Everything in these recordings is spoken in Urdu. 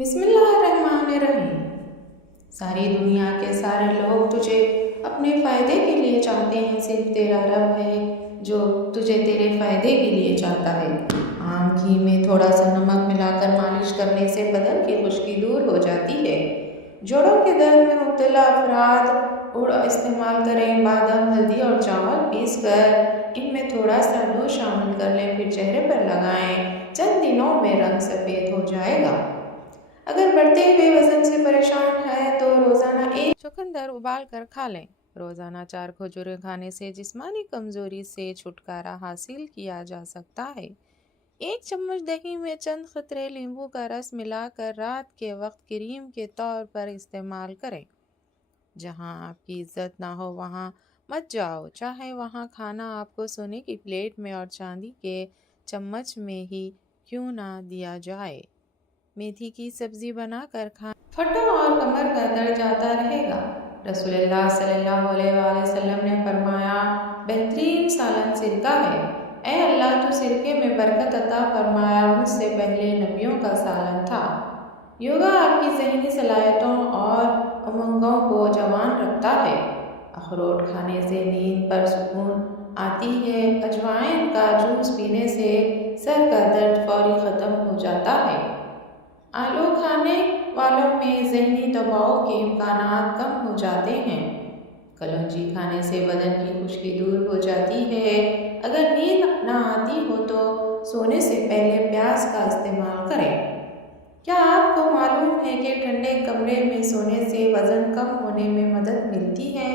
بسم اللہ الرحمن الرحیم۔ ساری دنیا کے سارے لوگ تجھے اپنے فائدے کے لیے چاہتے ہیں، صرف تیرا رب ہے جو تجھے تیرے فائدے کے لیے چاہتا ہے۔ عام گھی میں تھوڑا سا نمک ملا کر مالش کرنے سے بدن کی خشکی دور ہو جاتی ہے۔ جوڑوں کے درد میں مبتلا افراد استعمال کریں۔ بادام، ہلدی اور چاول پیس کر ان میں تھوڑا سا دودھ شامل کر لیں، پھر چہرے پر لگائیں۔ چند دنوں میں رنگ سفید ہو جائے گا۔ اگر بڑھتے ہوئے وزن سے پریشان ہے تو روزانہ ایک چقندر ابال کر کھا لیں۔ روزانہ 4 کھجوریں کھانے سے جسمانی کمزوری سے چھٹکارا حاصل کیا جا سکتا ہے۔ 1 چمچ دہی میں چند قطرے لیموں کا رس ملا کر رات کے وقت کریم کے طور پر استعمال کریں۔ جہاں آپ کی عزت نہ ہو وہاں مت جاؤ، چاہے وہاں کھانا آپ کو سونے کی پلیٹ میں اور چاندی کے چمچ میں ہی کیوں نہ دیا جائے۔ میتھی کی سبزی بنا کر کھانا پھٹوں اور کمر کا درد جاتا رہے گا۔ رسول اللہ صلی اللہ علیہ وآلہ وسلم نے فرمایا، بہترین سالن سرکہ ہے۔ اے اللہ، تو سرکے میں برکت عطا فرمایا، مجھ سے پہلے نبیوں کا سالن تھا۔ یوگا آپ کی ذہنی صلاحیتوں اور امنگوں کو جوان رکھتا ہے۔ اخروٹ کھانے سے نیند پر سکون آتی ہے۔ اجوائن کا جوس پینے سے سر کا درد فوری ختم ہو جاتا ہے۔ آلو کھانے والوں میں ذہنی دباؤ کے امکانات کم ہو جاتے ہیں۔ کلونجی کھانے سے بدن کی خشکی دور ہو جاتی ہے۔ اگر نیند نہ آتی ہو تو سونے سے پہلے پیاز کا استعمال کریں۔ کیا آپ کو معلوم ہے کہ ٹھنڈے کمرے میں سونے سے وزن کم ہونے میں مدد ملتی ہے؟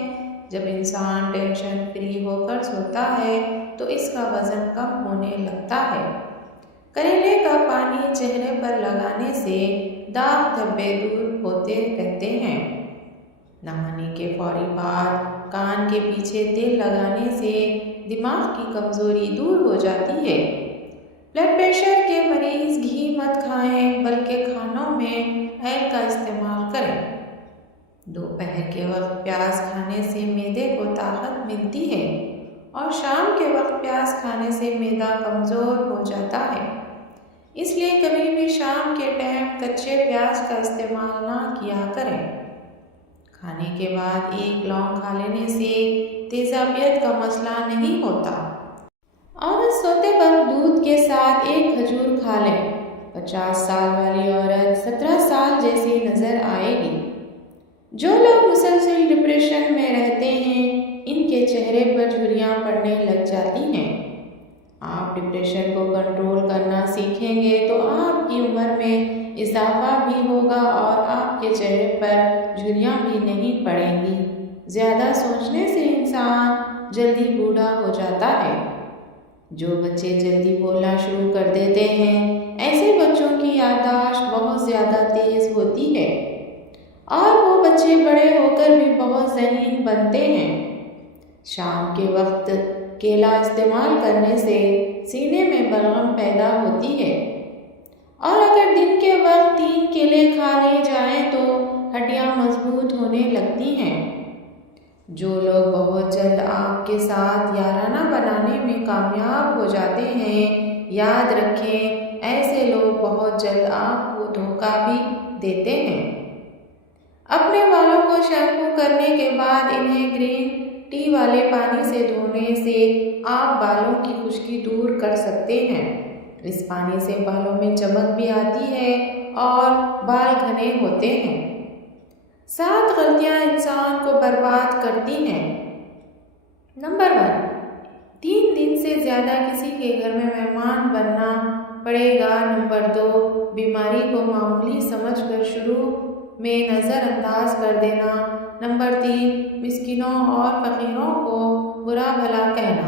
جب انسان ٹینشن فری ہو کر سوتا ہے تو اس کا وزن کم ہونے لگتا ہے۔ کریلے کا پانی چہرے پر لگانے سے داغ دھبے دور ہوتے رہتے ہیں۔ نہانے کے فوری بعد کان کے پیچھے تیل لگانے سے دماغ کی کمزوری دور ہو جاتی ہے۔ بلڈ پریشر کے مریض گھی مت کھائیں بلکہ کھانوں میں ہیل کا استعمال کریں۔ دوپہر کے وقت پیاز کھانے سے معدے کو طاقت ملتی ہے اور شام کے وقت پیاز کھانے سے معدہ کمزور ہو جاتا ہے۔ اس لیے کبھی بھی شام کے ٹائم کچے پیاز کا استعمال نہ کیا کریں۔ کھانے کے بعد 1 لونگ کھا لینے سے تیزابیت کا مسئلہ نہیں ہوتا۔ عورت سوتے وقت دودھ کے ساتھ 1 کھجور کھا لیں۔ 50 سال والی عورت 17 سال جیسی نظر آئے گی۔ جو لوگ مسلسل ڈپریشن میں رہتے ہیں ان کے چہرے پر جھریاں پڑنے لگ جاتی ہیں۔ آپ ڈپریشن کو کنٹرول کرنا سیکھیں گے تو آپ کی عمر میں اضافہ بھی ہوگا اور آپ کے چہرے پر جھریاں بھی نہیں پڑیں گی۔ زیادہ سوچنے سے انسان جلدی بوڑھا ہو جاتا ہے۔ جو بچے جلدی بولنا شروع کر دیتے ہیں ایسے بچوں کی یادداشت بہت زیادہ تیز ہوتی ہے اور وہ بچے بڑے ہو کر بھی بہت ذہین بنتے ہیں۔ شام کے وقت کیلا استعمال کرنے سے سینے میں بلغم پیدا ہوتی ہے اور اگر دن کے وقت 3 کیلے کھا لیے جائیں تو ہڈیاں مضبوط ہونے لگتی ہیں۔ جو لوگ بہت جلد آپ کے ساتھ یارانہ بنانے میں کامیاب ہو جاتے ہیں، یاد رکھیں ایسے لوگ بہت جلد آپ کو دھوکہ بھی دیتے ہیں۔ اپنے بالوں کو شیمپو کرنے کے بعد انہیں گرین ٹی والے پانی سے دھونے سے آپ بالوں کی خشکی دور کر سکتے ہیں۔ اس پانی سے بالوں میں چمک بھی آتی ہے اور بال گھنے ہوتے ہیں۔ 7 غلطیاں انسان کو برباد کرتی ہیں۔ نمبر 1، 3 دن سے زیادہ کسی کے گھر میں مہمان بننا پڑے گا۔ نمبر 2، بیماری کو معمولی سمجھ کر شروع میں نظر انداز کر دینا۔ نمبر 3، مسکینوں اور فقیروں کو برا بھلا کہنا۔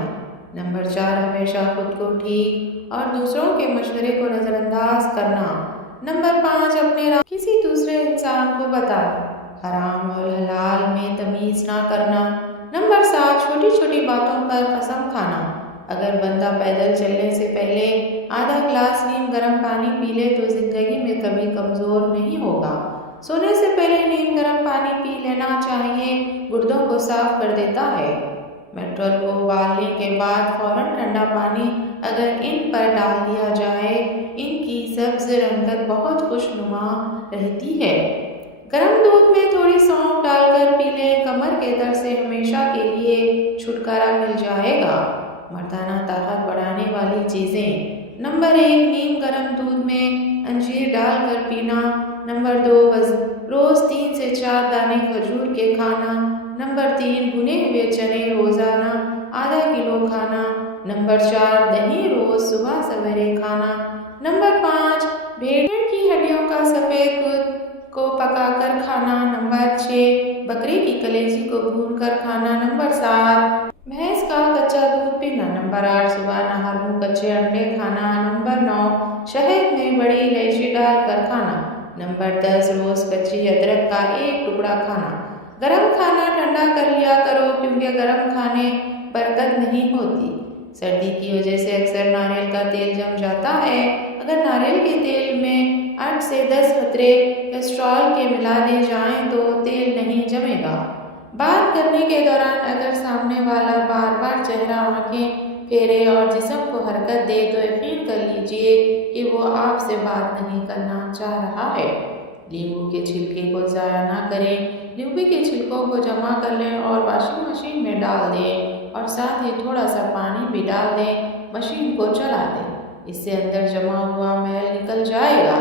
نمبر 4، ہمیشہ خود کو ٹھیک اور دوسروں کے مشورے کو نظر انداز کرنا۔ نمبر 5، اپنے کسی دوسرے انسان کو بتانا۔ حرام اور حلال میں تمیز نہ کرنا۔ نمبر 7، چھوٹی چھوٹی باتوں پر قسم کھانا۔ اگر بندہ پیدل چلنے سے پہلے آدھا گلاس نیم گرم پانی پی لے تو زندگی میں کبھی کمزور نہیں ہوگا۔ سونے سے پہلے نیم گرم پانی پی لینا چاہیے، گردوں کو صاف کر دیتا ہے۔ میٹرول کو ابالنے کے بعد فوراً ٹھنڈا پانی اگر ان پر ڈال دیا جائے ان کی سبز رنگت بہت خوشنما رہتی ہے۔ گرم دودھ میں تھوڑی سونف ڈال کر پی لیں، کمر کے درد سے ہمیشہ کے لیے چھٹکارا مل جائے گا۔ مردانہ طاقت بڑھانے والی چیزیں: نمبر 1، نیم گرم دودھ میں انجیر ڈال کر پینا۔ نمبر 2، روز 3 سے 4 دانے کھجور کے کھانا۔ نمبر 3، بھنے ہوئے چنے روزانہ آدھا کلو کھانا۔ نمبر 4، دہی روز صبح سویرے کھانا۔ نمبر 5، بھیڑ کی ہڈیوں کا سفید کو پکا کر کھانا۔ نمبر 6، بکری کی کلیجی کو بھون کر کھانا۔ نمبر 7، بھینس کا کچا دودھ پینا۔ نمبر 8، صبح نہار منہ کچے انڈے کھانا۔ نمبر 9، شہد میں بڑی الائچی ڈال کر کھانا۔ نمبر 10، روز کچی ادرک کا 1 ٹکڑا کھانا۔ گرم کھانا ٹھنڈا کر لیا کرو کیونکہ گرم کھانے برکت نہیں ہوتی۔ سردی کی وجہ سے اکثر ناریل کا تیل جم جاتا ہے۔ اگر ناریل کے تیل میں 8 سے 10 قطرے کیسٹرول کے ملا دیے جائیں تو تیل نہیں جمے گا۔ بات کرنے کے دوران اگر سامنے والا بار بار چہرہ، آنکھیں پھیرے اور جسم کو حرکت دے تو یقین کر لیجیے کہ وہ آپ سے بات نہیں کرنا چاہ رہا ہے۔ لیموں کے چھلکے کو ضائع نہ کریں۔ لیموں کے چھلکوں کو جمع کر لیں اور واشنگ مشین میں ڈال دیں اور ساتھ ہی تھوڑا سا پانی بھی ڈال دیں۔ مشین کو چلا دیں، اس سے اندر جمع ہوا میل نکل جائے گا۔